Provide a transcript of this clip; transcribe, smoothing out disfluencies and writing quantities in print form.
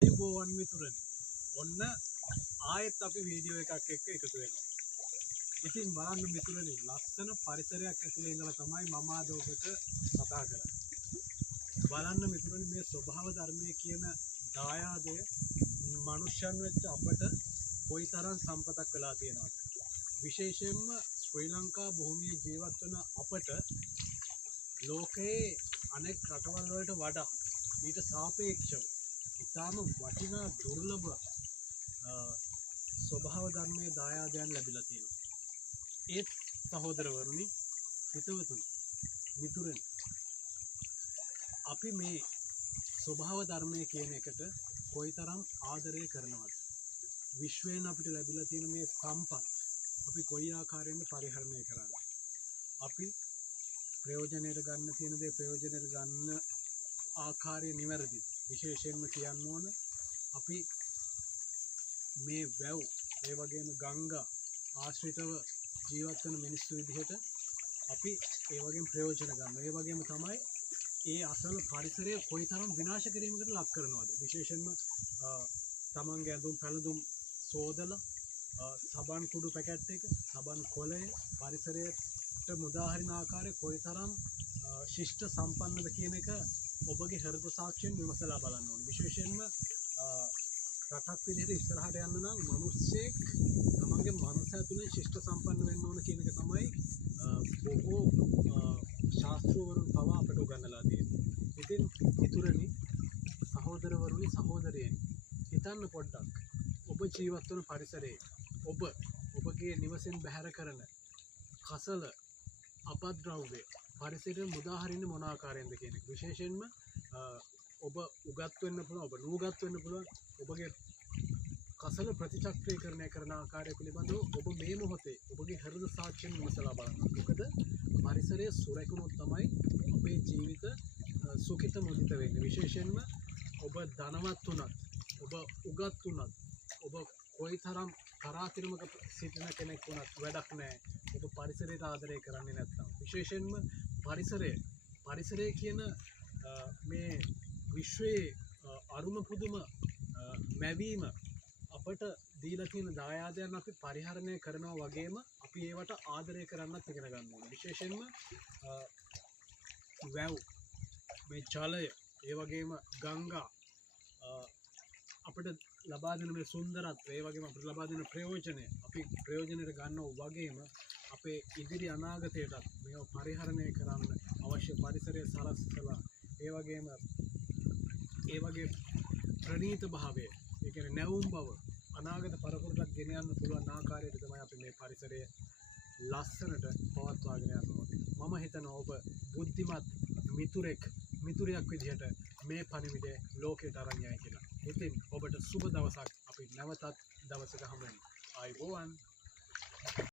බෝවන් මිතුරනි ඔන්න ආයෙත් අපි වීඩියෝ එකක් එක්ක එකතු වෙනවා. ඉතින් බලන්න මිතුරනි ලස්සන පරිසරයක් ඇතුලේ ඉඳලා තමයි මම අද ඔබට කතා කරන්නේ. බලන්න මිතුරනි මේ ස්වභාව ධර්මයේ කියන දායාදය මනුෂ්‍යයන් වෙච්ච අපට කොයිතරම් සම්පතක් වෙලා තියෙනවද? විශේෂයෙන්ම ශ්‍රී ලංකා භූමියේ ජීවත් වන අපට ලෝකයේ අනෙක් රටවල් වලට වඩා ඊට සාපේක්ෂව ඉතාම වටිනා දුර්ලභ ස්වභාව ධර්මයේ දායාදයන් ලැබිලා තියෙනවා. ඒත් සහෝදරවරුනි, හිතවතුනි, මිතුරනි, අපි මේ ස්වභාව ධර්මයේ කියන එකට කොයිතරම් ආදරය කරනවද? විශ්වයෙන් අපිට ලැබිලා තියෙන මේ සම්පත් අපි කොයි ආකාරයෙන්ද පරිහරණය කරන්නේ? අපි ප්‍රයෝජනයට ගන්න තියෙන දේ ප්‍රයෝජනයට ගන්න ආකාරය නිවැරදිද? විශේෂයෙන්ම කියන්න ඕන අපි මේ වැව් ඒ වගේම ගංගා ආශ්‍රිතව ජීවත් වෙන මිනිස්සු විදිහට අපි ඒ වගේම ප්‍රයෝජන ගන්න. ඒ වගේම තමයි ඒ අසල පරිසරය කොයිතරම් විනාශ කිරීමකට ලක් කරනවද? විශේෂයෙන්ම තමන්ගේ ඇඳුම් පැළඳුම් සෝදලා සබන් කුඩු පැකට් එක, සබන් කොළය පරිසරයට මුදා හරින ආකාරය කොයිතරම් ශිෂ්ට සම්පන්නද කියන එක ඔබගේ හෘද සාක්ෂියෙන් විමසලා බලන්න ඕනේ. විශේෂයෙන්ම රටක් විදිහට ඉස්සරහට යන්න නම් මිනිස්සෙක් තමන්ගේ මනස ඇතුලේ ශිෂ්ට සම්පන්න වෙන්න ඕන කියන එක තමයි බොහෝ ශාස්ත්‍රවරුන් පවා අපට උගන්වලා තියෙන්නේ. ඉතින් මිතුරනි, සහෝදරවරුනි, සහෝදරියනි, හිතන්න පොඩ්ඩක් ඔබ ජීවත් වන පරිසරයේ ඔබගේ නිවසෙන් බැහැර කරන කසල අපද්‍රව්‍ය පරිසරයට මුදා හරින්නේ මොන ආකාරයෙන්ද කියන එක. විශේෂයෙන්ම ඔබ උගත් වෙන්න පුළුවන්, ඔබ නුගත් වෙන්න පුළුවන්, ඔබගේ කසල ප්‍රතිචක්‍රීකරණය කරන ආකාරය පිළිබඳව ඔබ මේ මොහොතේ ඔබගේ හෘද සාක්ෂියෙන් විමසලා බලන්න. මොකද පරිසරය සුරැකුණොත් තමයි අපේ ජීවිත සුඛිත මුදිත වෙන්නේ. විශේෂයෙන්ම ඔබ ධනවත් වුණත්, ඔබ උගත් වුණත්, ඔබ කොයිතරම් තරාතිරමක සිටින කෙනෙක් වුණත් වැඩක් නැහැ. ඔබ පරිසරයට ආදරය කරන්නේ නැත්නම්. විශේෂයෙන්ම පරිසරය කියන මේ විශ්වයේ අරුම පුදුම මැවීම අපට දීලා තියෙන දායාදයන් අපි පරිහරණය කරනවා වගේම අපි ඒවට ආදරය කරන්නත් ඉගෙන ගන්න ඕනේ. විශේෂයෙන්ම වැව්, මේ ජලය, ඒ වගේම ගංගා අපිට ලබා දෙන මේ සුන්දරත්වය, ඒ වගේම අපිට ලබා දෙන ප්‍රයෝජනය අපි ප්‍රයෝජනයට ගන්නවා වගේම අපේ ඉදිරි අනාගතයටත් මේව පරිහරණය කරන්න අවශ්‍ය පරිසරය සලස්සලා ඒ වගේ ප්‍රණීත භාවය, ඒ කියන්නේ නැවුම් බව අනාගත පරපුරටත් ගෙන යන්න පුළුවන් ආකාරයට තමයි අපි මේ පරිසරය ලස්සනට පවත්වාගෙන යන්න ඕනේ. මම හිතනවා ඔබ බුද්ධිමත් මිතුරෙක් විදිහට මේ පණිවිඩය ලෝකයට අරන් යයි කියලා. ඉතින් ඔබට සුබ දවසක්. අපි නැවතත් දවසක හමු වෙමු. ආයුබෝවන්.